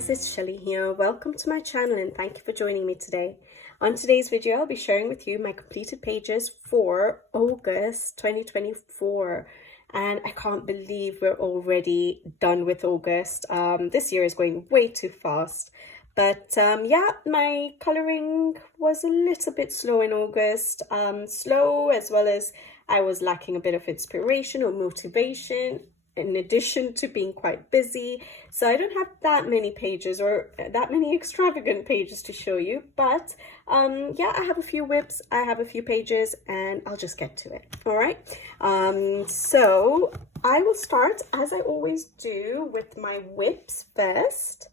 guys, it's Shelly here. Welcome to my channel and thank you for joining me today. On today's video, I'll be sharing with you my completed pages for August 2024. And I can't believe we're already done with August. This year is going way too fast. But yeah, my colouring was a little bit slow in August. Slow as well as I was lacking a bit of inspiration or motivation, in addition to being quite busy. So I don't have that many pages or that many extravagant pages to show you, but yeah, I have a few whips, I have a few pages, and I'll just get to it. All right, so I will start, as I always do, with my whips first.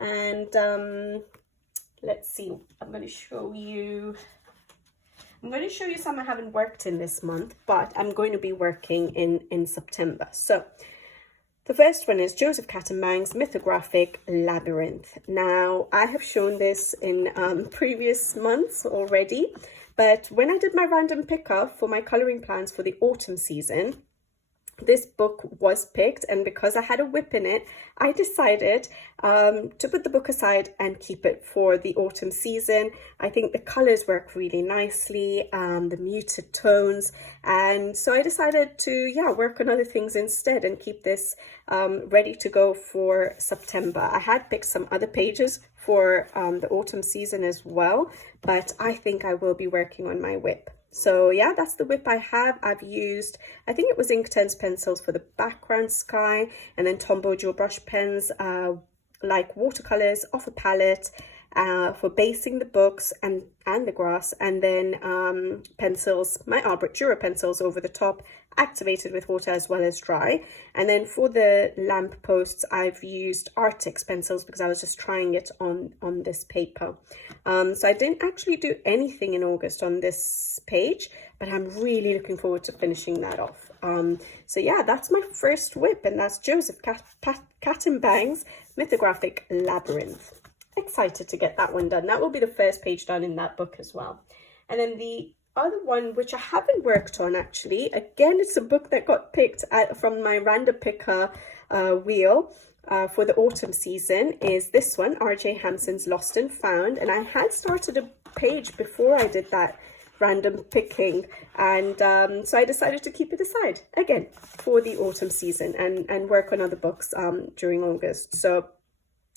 And let's see, I'm going to show you some I haven't worked in this month, but I'm going to be working in September. So the first one is Joseph Cattenbang's Mythographic Labyrinth. Now, I have shown this in previous months already, but when I did my random picker for my colouring plans for the autumn season, this book was picked, and because I had a whip in it, I decided to put the book aside and keep it for the autumn season. I think the colours work really nicely, the muted tones, and so I decided to work on other things instead and keep this ready to go for September. I had picked some other pages for the autumn season as well, but I think I will be working on my whip. So yeah, that's the whip I have. I've used, I think it was Inktense pencils for the background sky, and then Tombow gel brush pens, like watercolors off a palette for basing the books and the grass, and then pencils, my Art Dura pencils over the top, activated with water as well as dry. And then for the lamp posts, I've used Artemis pencils because I was just trying it on this paper. So I didn't actually do anything in August on this page, but I'm really looking forward to finishing that off. So yeah, that's my first whip, and that's Joseph Cattenbang's Mythographic Labyrinth. Excited to get that one done. That will be the first page done in that book as well. And then the other one, which I haven't worked on actually, again, it's a book that got picked from my random picker wheel for the autumn season, is this one, R.J. Hansen's Lost and Found. And I had started a page before I did that random picking, and so I decided to keep it aside again for the autumn season and work on other books during August. So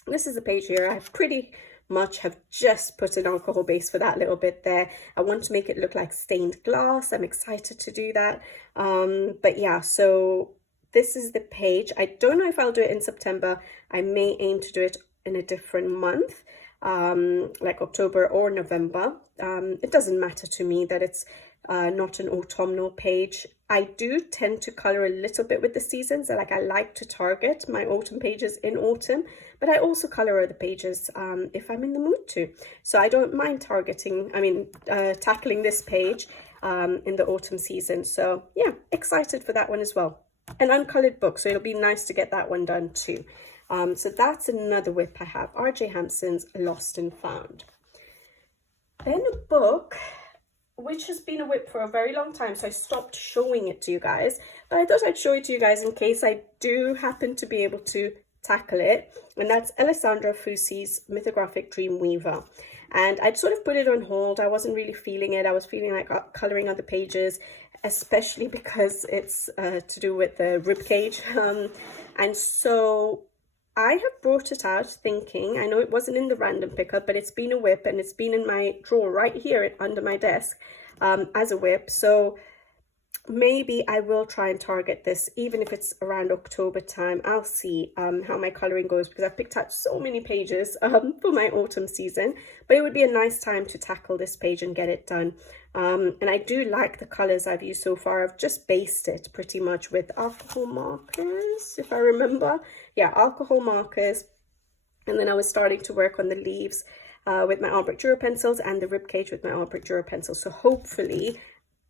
this is a page here. I pretty much have just put an alcohol base for that little bit there. I want to make it look like stained glass. I'm excited to do that. But yeah, so this is the page. I don't know if I'll do it in September. I may aim to do it in a different month, like October or November. It doesn't matter to me that it's not an autumnal page. I do tend to colour a little bit with the seasons. Like, I like to target my autumn pages in autumn, but I also colour other pages if I'm in the mood to. So I don't mind tackling this page in the autumn season. So yeah, excited for that one as well. An uncoloured book, so it'll be nice to get that one done too. So that's another whip I have, R.J. Hansen's Lost and Found. Then a book which has been a whip for a very long time, so I stopped showing it to you guys, but I thought I'd show it to you guys in case I do happen to be able to tackle it, and that's Alessandra Fusi's Mythographic Dreamweaver. And I'd sort of put it on hold. I wasn't really feeling it. I was feeling like colouring other pages, especially because it's to do with the ribcage, and so I have brought it out thinking, I know it wasn't in the random picker, but it's been a whip, and it's been in my drawer right here under my desk as a whip. So maybe I will try and target this, even if it's around October time. I'll see how my colouring goes, because I've picked out so many pages for my autumn season, but it would be a nice time to tackle this page and get it done. And I do like the colours I've used so far. I've just based it pretty much with alcohol markers, if I remember. Yeah, alcohol markers. And then I was starting to work on the leaves with my Art Dura pencils and the ribcage with my Art Dura pencils. So hopefully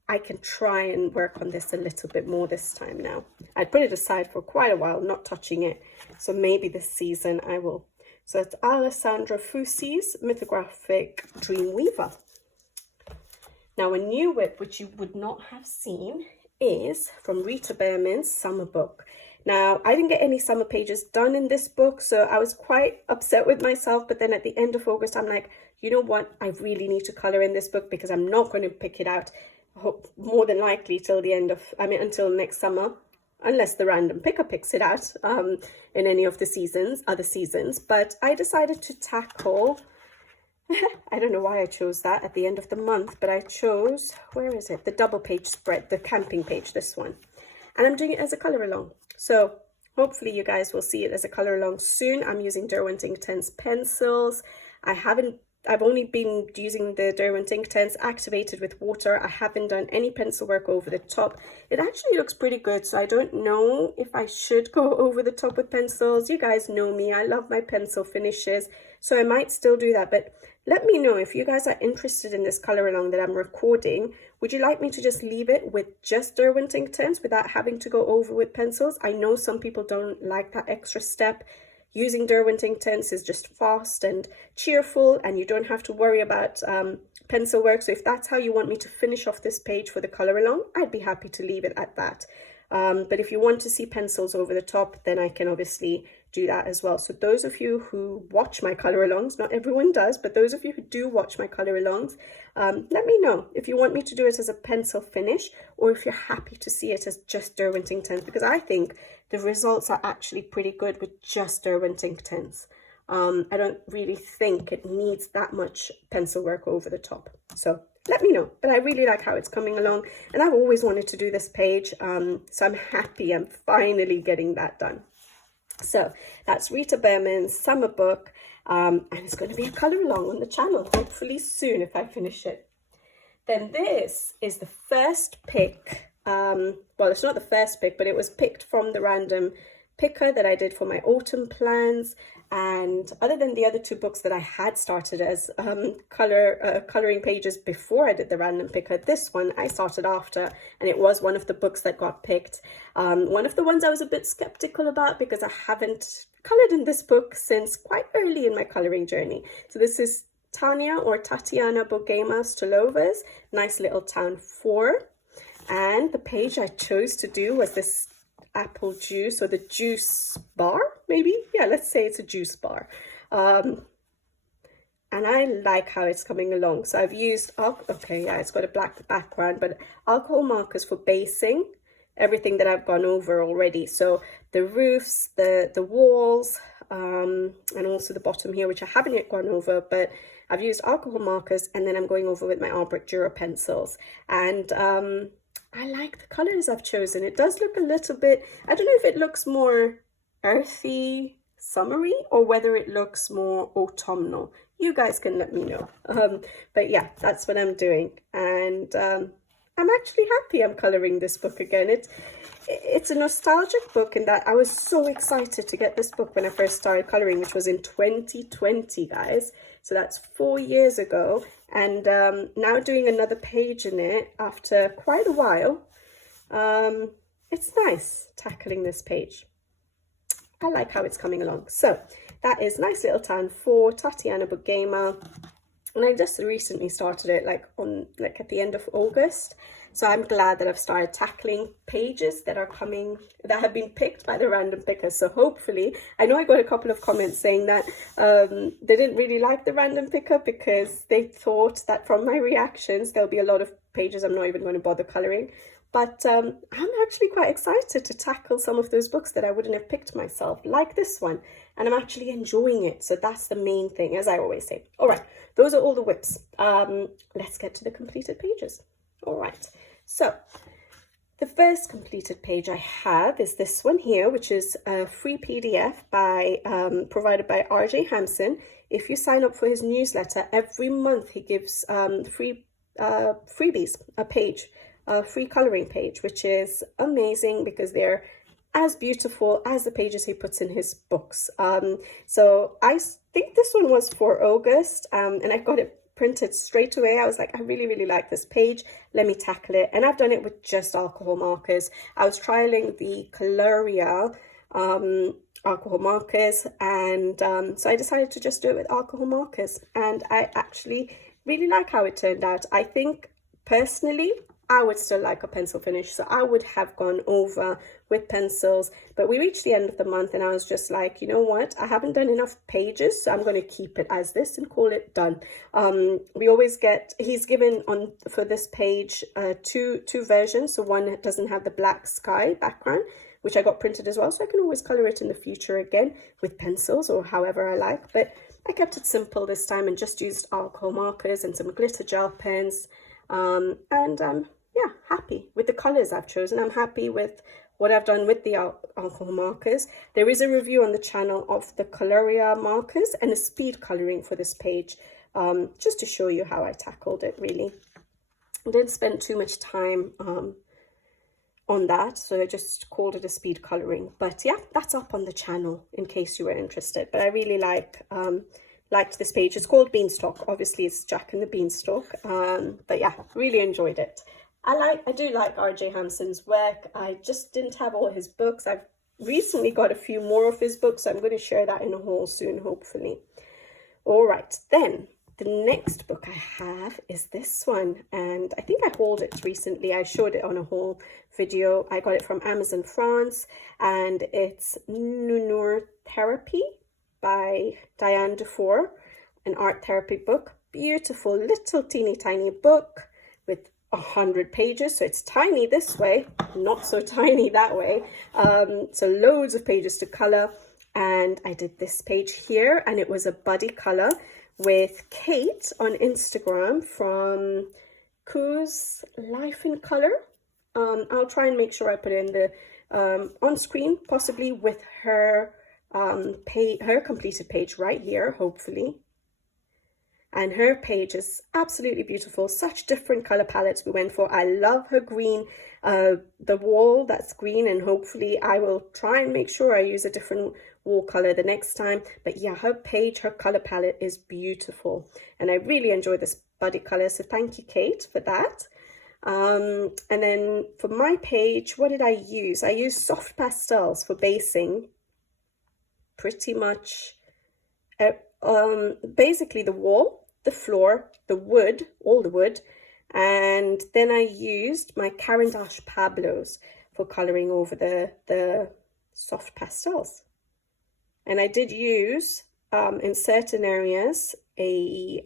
I can try and work on this a little bit more this time now. I'd put it aside for quite a while, not touching it. So maybe this season I will. So it's Alessandra Fusi's Mythographic Dreamweaver. Now, a new whip, which you would not have seen, is from Rita Burman's Summer Book. Now, I didn't get any summer pages done in this book, so I was quite upset with myself. But then at the end of August, I'm like, you know what? I really need to color in this book because I'm not going to pick it out, more than likely till the end of, until next summer, unless the random picker picks it out in any of the other seasons. But I decided to tackle, I don't know why I chose that at the end of the month, but I chose, where is it? The double page spread, the camping page, this one. And I'm doing it as a color along. So hopefully you guys will see it as a color along soon. I'm using Derwent Inktense pencils. I've only been using the Derwent Inktense activated with water. I haven't done any pencil work over the top. It actually looks pretty good, so I don't know if I should go over the top with pencils. You guys know me, I love my pencil finishes, so I might still do that. But let me know if you guys are interested in this color along that I'm recording. Would you like me to just leave it with just Derwent Inktense without having to go over with pencils? I know some people don't like that extra step. Using Derwent Inktense is just fast and cheerful, and you don't have to worry about pencil work. So if that's how you want me to finish off this page for the color along, I'd be happy to leave it at that. But if you want to see pencils over the top, then I can obviously do that as well. So those of you who watch my color alongs, not everyone does, but those of you who do watch my color alongs, let me know if you want me to do it as a pencil finish or if you're happy to see it as just Derwent Inktense, because I think the results are actually pretty good with just Derwent Inktense. I don't really think it needs that much pencil work over the top. So let me know. But I really like how it's coming along, and I've always wanted to do this page. So I'm happy I'm finally getting that done. So that's Rita Burman's summer book, and it's going to be a color along on the channel, hopefully soon if I finish it. Then this is the first pick. Well, it's not the first pick, but it was picked from the random picker that I did for my autumn plans. And other than the other two books that I had started as coloring pages before I did the random picker, this one I started after, and it was one of the books that got picked. One of the ones I was a bit skeptical about because I haven't colored in this book since quite early in my coloring journey. So this is Tatiana Basovs, Nice Little Town 4. And the page I chose to do was this apple juice, or the juice bar, maybe. Yeah, let's say it's a juice bar. And I like how it's coming along. So I've used, okay, yeah, it's got a black background, but alcohol markers for basing everything that I've gone over already. So the roofs, the walls, and also the bottom here, which I haven't yet gone over, but I've used alcohol markers, and then I'm going over with my Art Dura pencils. And I like the colors I've chosen. It does look a little bit, I don't know if it looks more earthy, summery, or whether it looks more autumnal. You guys can let me know. But yeah, that's what I'm doing. And I'm actually happy I'm coloring this book again. It's a nostalgic book in that I was so excited to get this book when I first started coloring, which was in 2020, guys. So that's 4 years ago. And now doing another page in it after quite a while. It's nice tackling this page. I like how it's coming along. So that is Nice Little Town 4, Tatiana Basovs. And I just recently started it at the end of August. So I'm glad that I've started tackling pages that have been picked by the random picker. So hopefully, I know I got a couple of comments saying that they didn't really like the random picker because they thought that from my reactions, there'll be a lot of pages I'm not even going to bother coloring. But I'm actually quite excited to tackle some of those books that I wouldn't have picked myself, like this one. And I'm actually enjoying it. So that's the main thing, as I always say. All right, those are all the whips. Let's get to the completed pages. All right, so the first completed page I have is this one here, which is a free PDF provided by RJ Hansen. If you sign up for his newsletter, every month he gives freebies, a free coloring page, which is amazing because they're as beautiful as the pages he puts in his books. So I think this one was for August, and I got it printed straight away. I was like, I really, really like this page. Let me tackle it. And I've done it with just alcohol markers. I was trialing the Coloria alcohol markers, and so I decided to just do it with alcohol markers. And I actually really like how it turned out. I think personally, I would still like a pencil finish, so I would have gone over with pencils. But we reached the end of the month and I was just like, you know what, I haven't done enough pages, so I'm going to keep it as this and call it done. We always get, he's given on for this page two versions. So one doesn't have the black sky background, which I got printed as well, so I can always color it in the future again with pencils or however I like. But I kept it simple this time and just used alcohol markers and some glitter gel pens. Yeah, happy with the colors I've chosen. I'm happy with what I've done with the alcohol markers. There is a review on the channel of the Coloria markers and a speed coloring for this page, just to show you how I tackled it. Really, I didn't spend too much time on that, so I just called it a speed coloring. But yeah, that's up on the channel in case you were interested. But I really liked this page. It's called Beanstalk. Obviously it's Jack and the Beanstalk, but yeah, really enjoyed it. I do like RJ Hansen's work. I just didn't have all his books. I've recently got a few more of his books, so I'm going to share that in a haul soon, hopefully. All right, then the next book I have is this one, and I think I hauled it recently. I showed it on a haul video. I got it from Amazon France, and it's Mythographic by Diane Defor, an art therapy book. Beautiful little teeny tiny book with 100 pages, so it's tiny this way, not so tiny that way. So loads of pages to color, and I did this page here, and it was a buddy color with Kate on Instagram from Coos Life in Color. I'll try and make sure I put it in the on screen, possibly with her her completed page right here, hopefully. And her page is absolutely beautiful. Such different color palettes we went for. I love her green, the wall that's green, and hopefully I will try and make sure I use a different wall color the next time. But yeah, her page, her color palette is beautiful, and I really enjoy this buddy color, so thank you, Kate, for that. And then for my page, what did I use? I used soft pastels for basing pretty much basically the wall, the floor, the wood, all the wood, and then I used my Caran d'Ache Pablos for coloring over the soft pastels. And I did use in certain areas I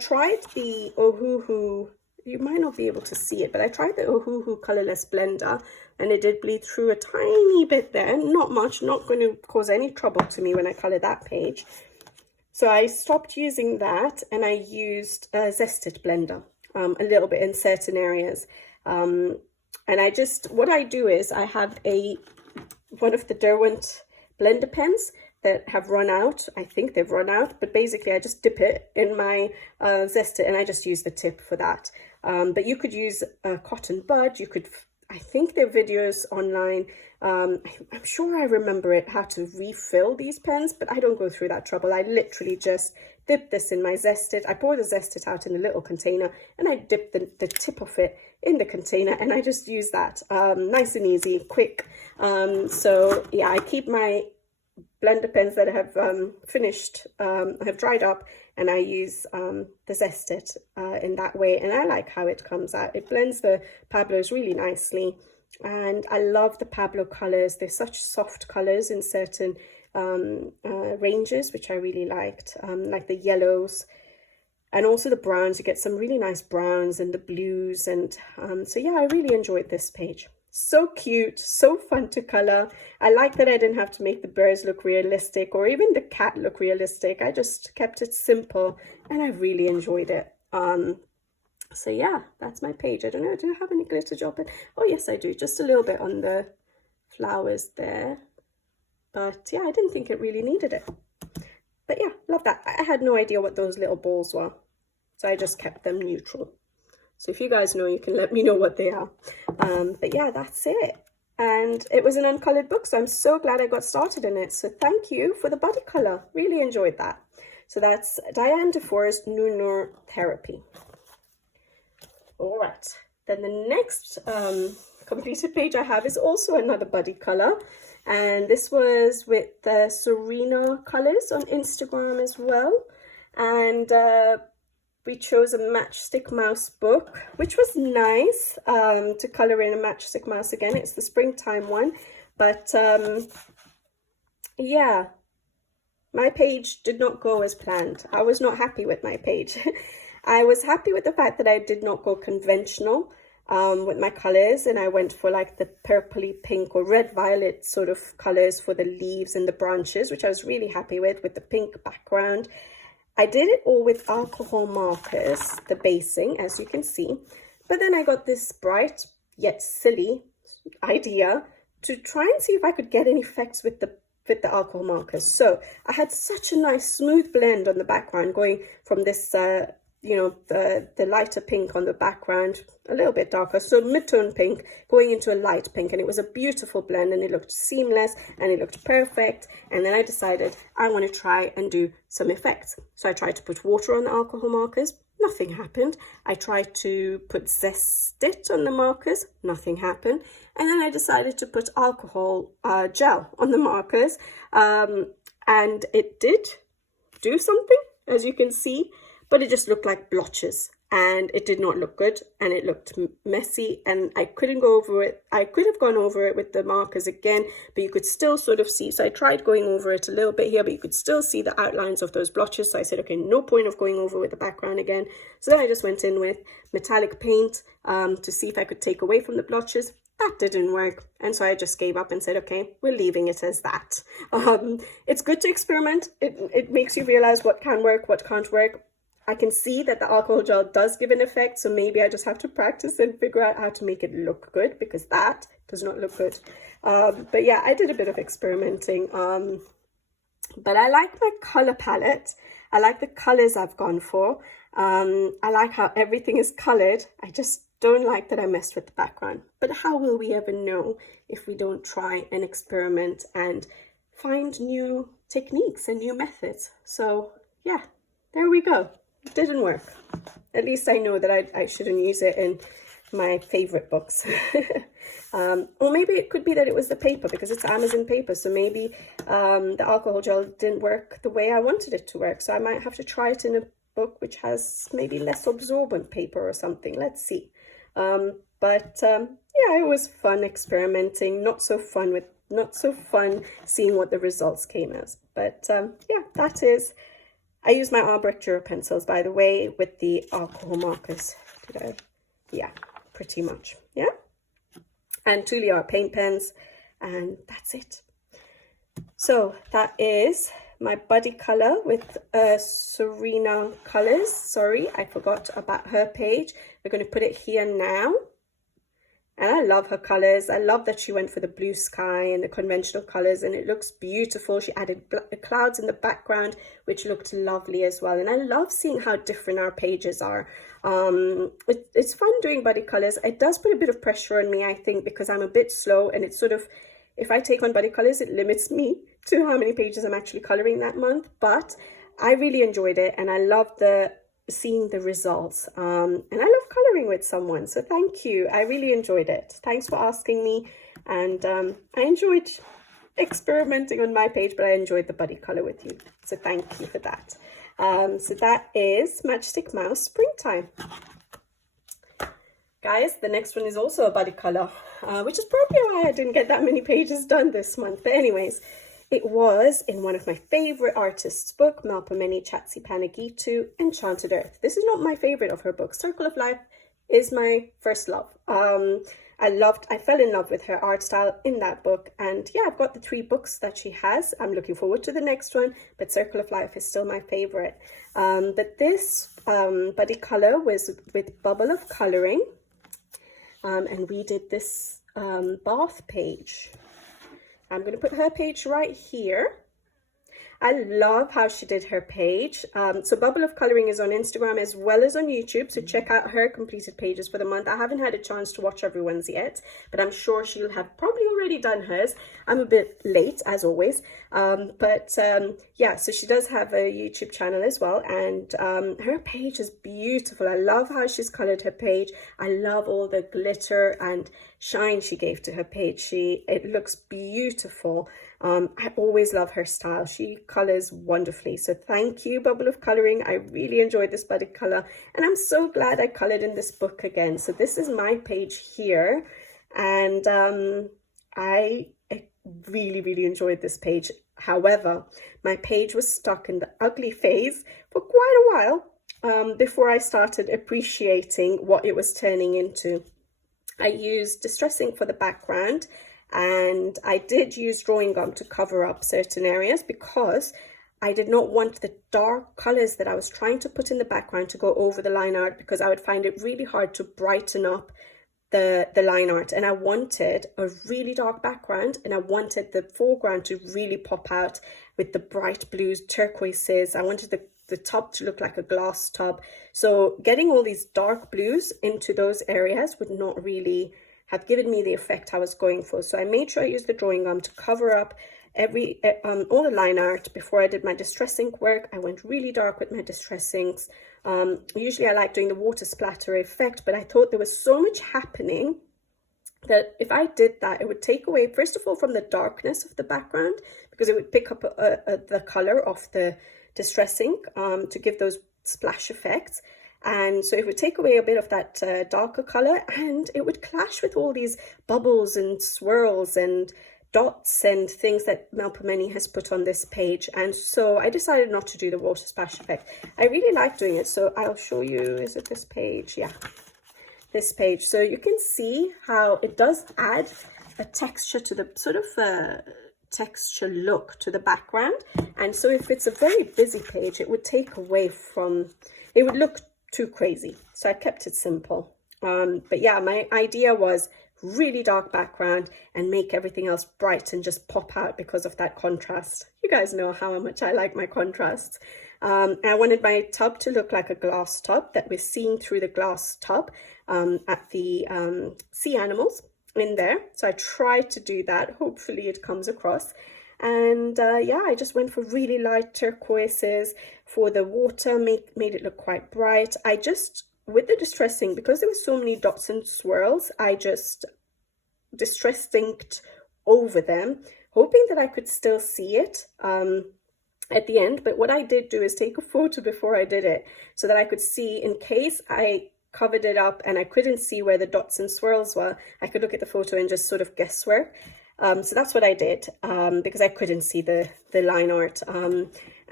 tried the Ohuhu. You might not be able to see it, but I tried the Ohuhu colorless blender, and it did bleed through a tiny bit there, not much, not going to cause any trouble to me when I color that page. So I stopped using that, and I used a zested blender a little bit in certain areas. And what I do is I have one of the Derwent blender pens that have run out. I think they've run out, but basically I just dip it in my zested, and I just use the tip for that. But you could use a cotton bud. You could, I think there are videos online. I'm sure I remember it, how to refill these pens, but I don't go through that trouble. I literally just dip this in my zested. I pour the zested out in a little container, and I dip the tip of it in the container, and I just use that. Nice and easy, quick. So yeah, I keep my blender pens that have finished, have dried up, and I use the zested in that way, and I like how it comes out. It blends the Pablos really nicely, and I love the Pablo colors. They're such soft colors in certain ranges, which I really liked, like the yellows and also the browns. You get some really nice browns and the blues, and so yeah, I really enjoyed this page. So cute, so fun to color. I like that I didn't have to make the birds look realistic or even the cat look realistic. I just kept it simple, and I really enjoyed it. So yeah, that's my page. I don't know, do I have any glitter gel pen? Oh yes, I do, just a little bit on the flowers there. But yeah, I didn't think it really needed it. But yeah, love that. I had no idea what those little balls were, so I just kept them neutral. So if you guys know, you can let me know what they are. But yeah, that's it. And it was an uncolored book, so I'm so glad I got started in it. So thank you for the body color. Really enjoyed that. So that's Diane Defor's Mythographic. All right. Then the next completed page I have is also another buddy color. And this was with the Serena colors on Instagram as well. And we chose a Matchstick Mouse book, which was nice to color in a Matchstick Mouse again. It's the springtime one, but yeah, my page did not go as planned. I was not happy with my page. I was happy with the fact that I did not go conventional with my colors, and I went for like the purpley pink or red violet sort of colors for the leaves and the branches, which I was really happy with the pink background. I did it all with alcohol markers, the basing, as you can see, but then I got this bright yet silly idea to try and see if I could get any effects with the alcohol markers. So I had such a nice smooth blend on the background, going from this you know, the lighter pink on the background, a little bit darker, so mid-tone pink going into a light pink, and it was a beautiful blend, and it looked seamless and it looked perfect. And then I decided I want to try and do some effects. So I tried to put water on the alcohol markers, nothing happened. I tried to put Zest It on the markers, nothing happened. And then I decided to put alcohol gel on the markers, and it did do something, as you can see, but it just looked like blotches, and it did not look good, and it looked messy, and I couldn't go over it. I could have gone over it with the markers again, but you could still sort of see. So I tried going over it a little bit here, but you could still see the outlines of those blotches. So I said, okay, no point of going over with the background again. So then I just went in with metallic paint to see if I could take away from the blotches. That didn't work, and so I just gave up and said, okay, we're leaving it as that. It's good to experiment. It makes you realize what can work, what can't work. I can see that the alcohol gel does give an effect, so maybe I just have to practice and figure out how to make it look good, because that does not look good. But yeah, I did a bit of experimenting. But I like my color palette. I like the colors I've gone for. I like how everything is colored. I just don't like that I messed with the background. But how will we ever know if we don't try and experiment and find new techniques and new methods? So yeah, there we go. It didn't work. At least I know that I shouldn't use it in my favorite books. Or maybe it could be that it was the paper, because it's Amazon paper. So maybe the alcohol gel didn't work the way I wanted it to work. So I might have to try it in a book which has maybe less absorbent paper or something. Let's see. Yeah, it was fun experimenting. Not so fun seeing what the results came as. But yeah, that is. I use my Arbrecht pencils, by the way, with the alcohol markers. Yeah, pretty much. Yeah. And Thule art paint pens, and that's it. So that is my buddy color with Serena colors. Sorry, I forgot about her page. We're going to put it here now. And I love her colors. I love that she went for the blue sky and the conventional colors, and it looks beautiful. She added clouds in the background, which looked lovely as well. And I love seeing how different our pages are. It's fun doing buddy colors. It does put a bit of pressure on me, I think, because I'm a bit slow, and it's sort of, if I take on buddy colors, it limits me to how many pages I'm actually coloring that month. But I really enjoyed it, and I love seeing the results, and I love coloring with someone, so thank you. I really enjoyed it. Thanks for asking me, and I enjoyed experimenting on my page, but I enjoyed the buddy color with you, so thank you for that. So that is Matchstick Mouse Springtime. Guys, the next one is also a buddy color, which is probably why I didn't get that many pages done this month. But anyways, it was in one of my favorite artists' book, Melpomene Chatzipanegitu, Enchanted Earth. This is not my favorite of her books. Circle of Life is my first love. I fell in love with her art style in that book. And yeah, I've got the 3 books that she has. I'm looking forward to the next one, but Circle of Life is still my favorite. But this buddy color was with Bubble of Coloring. And we did this bath page. I'm going to put her page right here. I love how she did her page. So Bubble of Coloring is on Instagram as well as on YouTube. So check out her completed pages for the month. I haven't had a chance to watch everyone's yet, but I'm sure she'll have probably already done hers. I'm a bit late as always, yeah, so she does have a YouTube channel as well, and her page is beautiful. I love how she's colored her page. I love all the glitter and shine she gave to her page. It looks beautiful. I always love her style. She colors wonderfully. So thank you, Bubble of Coloring. I really enjoyed this budded color, and I'm so glad I colored in this book again. So this is my page here, and I really enjoyed this page. However, my page was stuck in the ugly phase for quite a while before I started appreciating what it was turning into. I used distress ink for the background, and I did use drawing gum to cover up certain areas because I did not want the dark colors that I was trying to put in the background to go over the line art, because I would find it really hard to brighten up the line art. And I wanted a really dark background, and I wanted the foreground to really pop out with the bright blues, turquoises. I wanted the top to look like a glass top. So getting all these dark blues into those areas would not really have given me the effect I was going for. So I made sure I used the drawing gum to cover up all the line art before I did my distress ink work. I went really dark with my distress inks. Usually I like doing the water splatter effect, but I thought there was so much happening that if I did that, it would take away, first of all, from the darkness of the background, because it would pick up the color of the distress ink to give those splash effects. And so it would take away a bit of that darker color, and it would clash with all these bubbles and swirls and dots and things that Melpomene has put on this page. And so I decided not to do the water splash effect. I really like doing it, so I'll show you. Is it this page? Yeah, this page. So you can see how it does add a texture to the sort of texture look to the background. And so if it's a very busy page, it would take away from, it would look too crazy. So I kept it simple. But yeah, my idea was really dark background and make everything else bright and just pop out because of that contrast. You guys know how much I like my contrasts. I wanted my tub to look like a glass tub, that we're seeing through the glass tub at the sea animals in there. So I tried to do that. Hopefully it comes across. And yeah, I just went for really light turquoises for the water, made it look quite bright. I just, with the distress ink, because there were so many dots and swirls, I just distress inked over them, hoping that I could still see it at the end. But what I did do is take a photo before I did it, so that I could see, in case I covered it up and I couldn't see where the dots and swirls were, I could look at the photo and just sort of guesswork. So that's what I did, because I couldn't see the line art.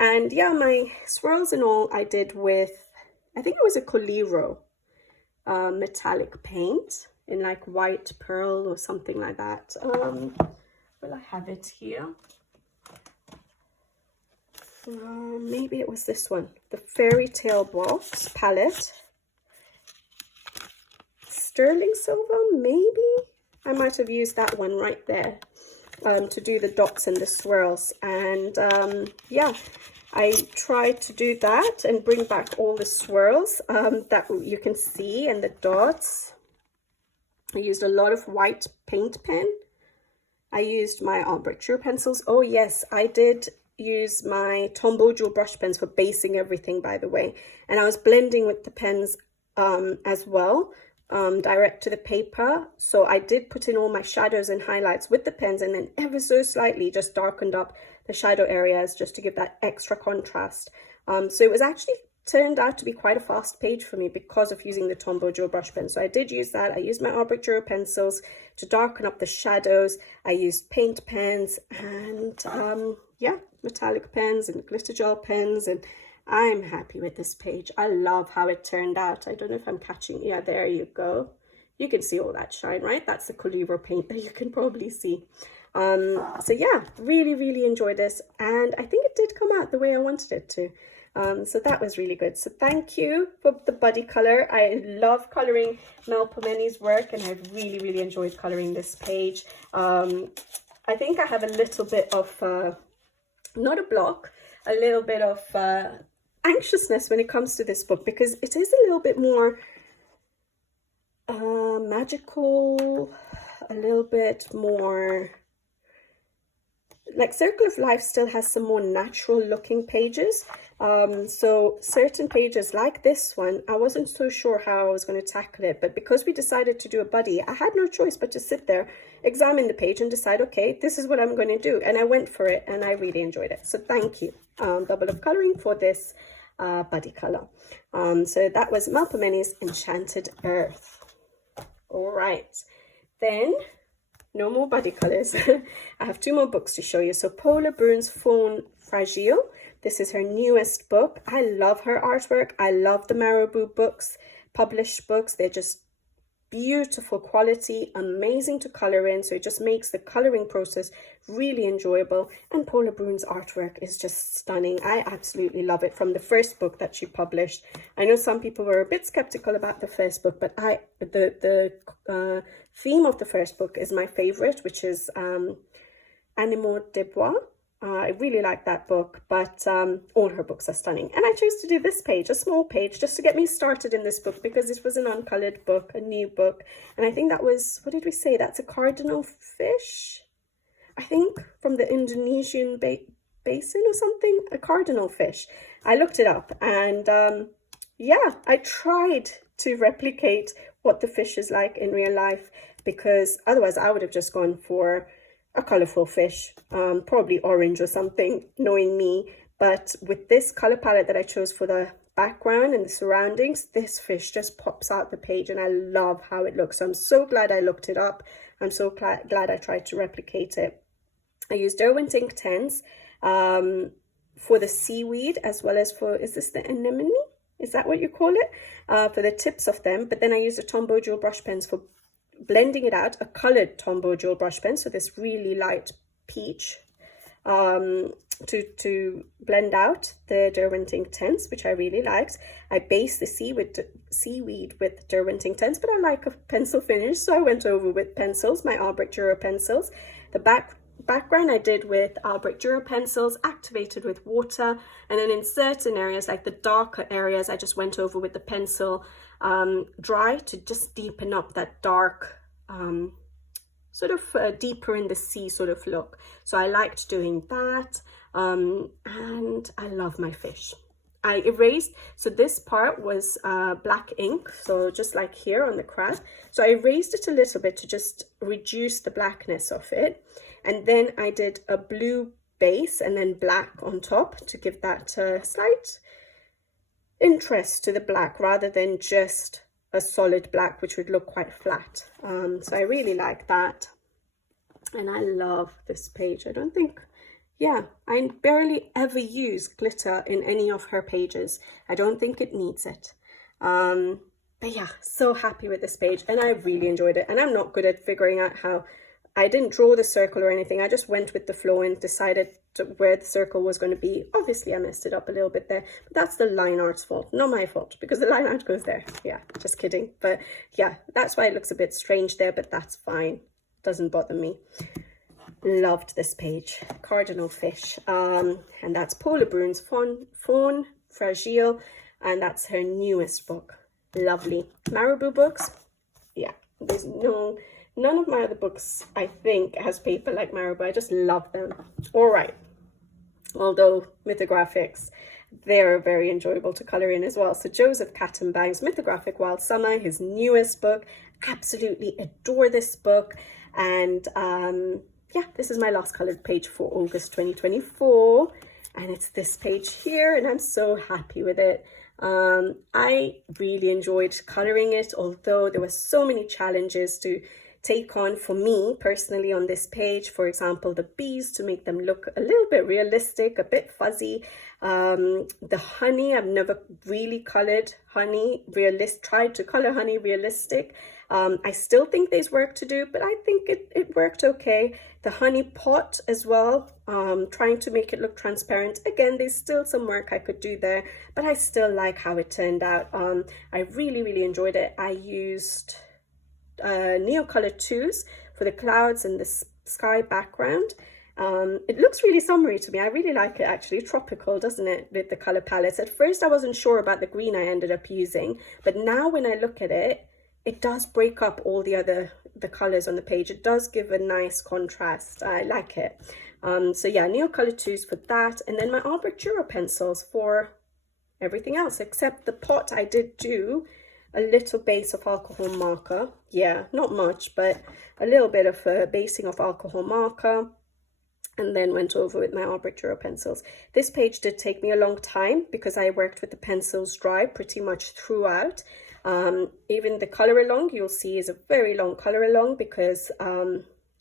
And yeah, my swirls and all I did with, I think it was a Coliro metallic paint in like white pearl or something like that. Will I have it here? Maybe it was this one, the Fairy Tale Box palette. Sterling silver, maybe? I might have used that one right there to do the dots and the swirls. And yeah, I tried to do that and bring back all the swirls that you can see, and the dots. I used a lot of white paint pen. I used my arbitral pencils. Oh yes, I did use my Tombow Jewel brush pens for basing everything, by the way. And I was blending with the pens as well, direct to the paper. So I did put in all my shadows and highlights with the pens, and then ever so slightly just darkened up the shadow areas just to give that extra contrast. So it was actually turned out to be quite a fast page for me because of using the Tombow Jewel brush pen. So I did use that. I used my arbitral pencils to darken up the shadows. I used paint pens and yeah, metallic pens and glitter gel pens, and I'm happy with this page. I love how it turned out. I don't know if I'm catching, yeah, there you go. You can see all that shine, right? That's the Coliro paint that you can probably see. So yeah, really enjoyed this, and I think it did come out the way I wanted it to. So that was really good. So thank you for the buddy color. I love coloring Melpomene's work, and I've really enjoyed coloring this page. I think I have a little bit of, not a block, a little bit of anxiousness when it comes to this book, because it is a little bit more magical, a little bit more, like Circle of Life still has some more natural looking pages. So certain pages like this one, I wasn't so sure how I was going to tackle it, but because we decided to do a buddy, I had no choice but to sit there, examine the page and decide, okay, this is what I'm going to do. And I went for it and I really enjoyed it. So thank you, Bubble of Colouring, for this buddy colour. So that was Melpomene's Enchanted Earth. All right, then no more buddy colours. I have 2 more books to show you. So Paula Brune's Faune Fragile. This is her newest book. I love her artwork. I love the Marabou books, published books. They're just beautiful quality, amazing to colour in. So it just makes the colouring process really enjoyable. And Paula Brune's artwork is just stunning. I absolutely love it from the first book that she published. I know some people were a bit skeptical about the first book, but the theme of the first book is my favourite, which is Animaux de Bois. I really like that book, but all her books are stunning. And I chose to do this page, a small page, just to get me started in this book, because it was an uncoloured book, a new book. And I think that was, what did we say? That's a cardinal fish, I think, from the Indonesian basin or something, a cardinal fish. I looked it up and yeah, I tried to replicate what the fish is like in real life, because otherwise I would have just gone for a colourful fish, probably orange or something, knowing me. But with this colour palette that I chose for the background and the surroundings, this fish just pops out the page and I love how it looks. So I'm so glad I looked it up. I'm so glad I tried to replicate it. I used Derwent Ink 10s for the seaweed, as well as for, is this the anemone? Is that what you call it? For the tips of them. But then I used the Tombow Jewel brush pens for blending it out, a coloured Tombow Jewel brush pen, so this really light peach, to blend out the Derwent Ink 10s, which I really liked. I based the seaweed with Derwent Ink 10s, but I like a pencil finish, so I went over with pencils, my Albrecht Dürer pencils. The background I did with Albrecht Dürer pencils, activated with water, and then in certain areas, like the darker areas, I just went over with the pencil dry to just deepen up that dark, sort of deeper in the sea sort of look. So I liked doing that, and I love my fish. I erased, so this part was black ink, so just like here on the crab. So I erased it a little bit to just reduce the blackness of it. And then I did a blue base and then black on top to give that slight interest to the black, rather than just a solid black, which would look quite flat. So I really like that. And I love this page. I don't think, yeah, I barely ever use glitter in any of her pages. I don't think it needs it. But yeah, so happy with this page and I really enjoyed it. And I'm not good at figuring out how, I didn't draw the circle or anything. I just went with the flow and decided where the circle was going to be. Obviously, I messed it up a little bit there, but that's the line art's fault, not my fault, because the line art goes there. Yeah, just kidding. But yeah, that's why it looks a bit strange there, but that's fine. Doesn't bother me. Loved this page. Cardinal fish. And that's Paula Brune's Faune Fragile, and that's her newest book. Lovely. Marabou books. Yeah, there's none of my other books, I think, has paper like Marabou. I just love them. All right. Although Mythographics, they're very enjoyable to colour in as well. So Joseph Kattenbang's Mythographic Wild Summer, his newest book. Absolutely adore this book. And yeah, this is my last coloured page for August 2024. And it's this page here, and I'm so happy with it. I really enjoyed colouring it, although there were so many challenges to take on for me personally on this page. For example, the bees, to make them look a little bit realistic, a bit fuzzy. The honey, I've never really coloured honey tried to colour honey realistic. I still think there's work to do, but I think it worked okay. The honey pot as well, trying to make it look transparent. Again, there's still some work I could do there, but I still like how it turned out. I really enjoyed it. I used Neocolor 2s for the clouds and the sky background. It looks really summery to me. I really like it, actually. Tropical, doesn't it, with the color palettes. At first I wasn't sure about the green I ended up using, but now when I look at it, it does break up all the colors on the page. It does give a nice contrast. I like it. So yeah, Neocolor 2s for that, and then my Albrecht Dürer pencils for everything else, except the pot. I did do a little base of alcohol marker. Yeah, not much, but a little bit of basing of alcohol marker, and then went over with my Albrecht Dürer pencils. This page did take me a long time because I worked with the pencils dry pretty much throughout. Even the color along, you'll see, is a very long color along because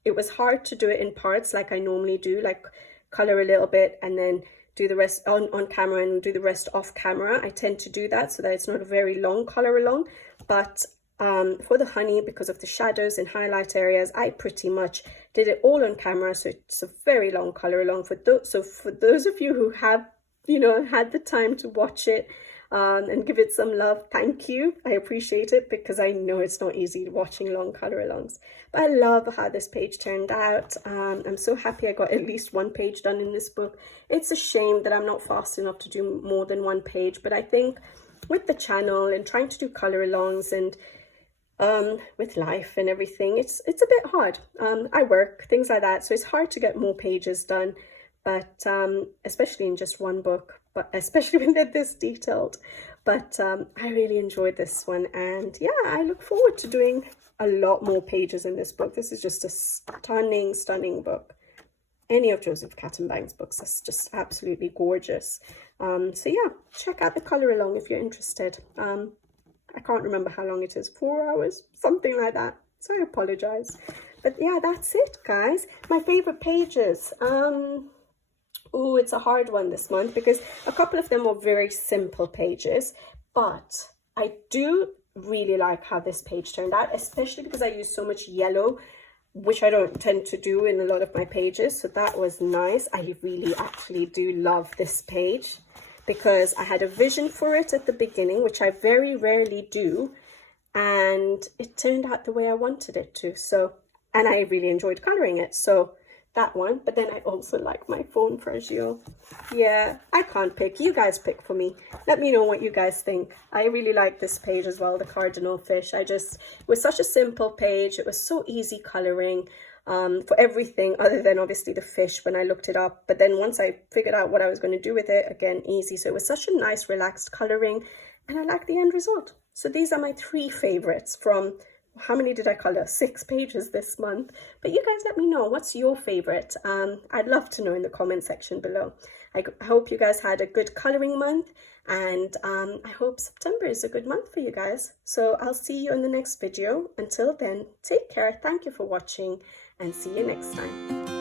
it was hard to do it in parts like I normally do, like color a little bit and then do the rest on camera and do the rest off camera. I tend to do that so that it's not a very long color along. But for the honey, because of the shadows and highlight areas, I pretty much did it all on camera, so it's a very long color along. So for those of you who have, you know, had the time to watch it and give it some love, thank you. I appreciate it because I know it's not easy watching long color alongs. But I love how this page turned out. I'm so happy I got at least one page done in this book. It's a shame that I'm not fast enough to do more than one page, but I think with the channel and trying to do color alongs and with life and everything, it's a bit hard. I work, things like that, so it's hard to get more pages done, but especially in just one book, but especially when they're this detailed. But I really enjoyed this one, and yeah, I look forward to doing a lot more pages in this book. This is just a stunning book. Any of Joseph Kattenbang's books is just absolutely gorgeous. So yeah, check out the color along if you're interested. I can't remember how long it is, 4 hours, something like that, so I apologize. But yeah, that's it, guys. My favorite pages. Oh, it's a hard one this month because a couple of them were very simple pages, but I do really like how this page turned out, especially because I used so much yellow, which I don't tend to do in a lot of my pages, so that was nice. I really actually do love this page because I had a vision for it at the beginning, which I very rarely do, and it turned out the way I wanted it to. So, and I really enjoyed coloring it, so that one. But then I also like my phone fragile. Yeah, I can't pick. You guys pick for me. Let me know what you guys think. I really like this page as well, the cardinal fish. It was such a simple page. It was so easy coloring for everything other than obviously the fish when I looked it up. But then once I figured out what I was going to do with it, again, easy. So it was such a nice relaxed coloring, and I like the end result. So these are my 3 favorites from, how many did I color? 6 pages this month. But you guys let me know, what's your favorite? I'd love to know in the comment section below. I hope you guys had a good coloring month, and I hope September is a good month for you guys. So I'll see you in the next video. Until then, take care. Thank you for watching, and see you next time.